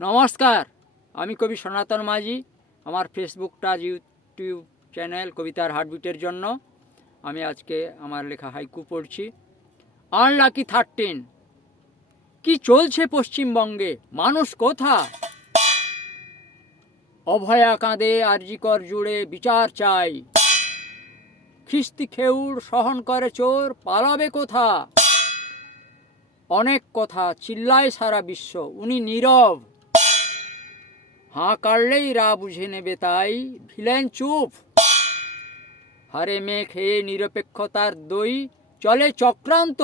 নমস্কার, আমি কবি সনাতন মাঝি। আমার ফেসবুকটা ইউটিউব চ্যানেল কবিতার হার্টবিটের জন্য আমি আজকে আমার লেখা হাইকু পড়ছি। আনলাকি 13। কি চলছে পশ্চিমবঙ্গে, মানুষ কোথা? অভয়া কাঁদে আরজিকর জুড়ে বিচার চাই। খিস্তি খেউড় সহন করে চোর, পালাবে কোথা? অনেক কথা চিল্লায় সারা বিশ্ব, উনি নীরব। হাঁ কাটলেই রা বুঝে নেবে, তাই ভিলেন চুপ। হারে মেয়ে খেয়ে নিরপেক্ষতার দই, চলে চক্রান্ত।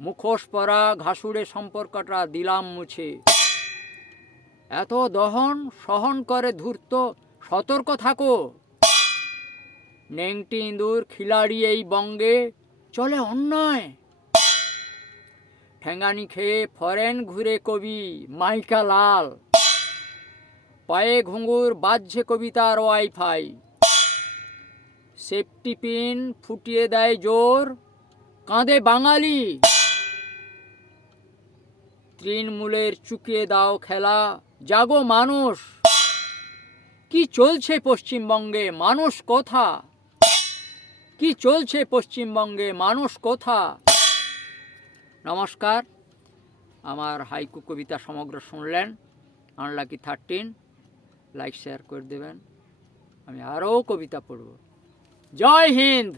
মুখোশ পরা ঘাসুড়ে সম্পর্কটা দিলাম মুছে। এত দহন সহন করে ধূর্ত, সতর্ক থাকো। নেংটি ইঁদুর খিলাড়ি এই বঙ্গে, চলে অন্যায়। ঠেঙ্গানি খেয়ে ফরেন ঘুরে কবি মাইকা লাল। পায়ে ঘুঙুর বাজছে কবিতার ওয়াইফাই। সেফটি পিন ফুটিয়ে দেয় জোর, কাঁদে বাঙালি। তৃণমূলের চুকিয়ে দাও খেলা, জাগো মানুষ। কি চলছে পশ্চিমবঙ্গে, মানুষ কোথা? কি চলছে পশ্চিমবঙ্গে, মানুষ কোথা? নমস্কার, আমার হাইকু কবিতা সমগ্র শুনলেন। আনলাকি 13, লাইক শেয়ার করে দেবেন। আমি আরও কবিতা পড়ব। জয় হিন্দ।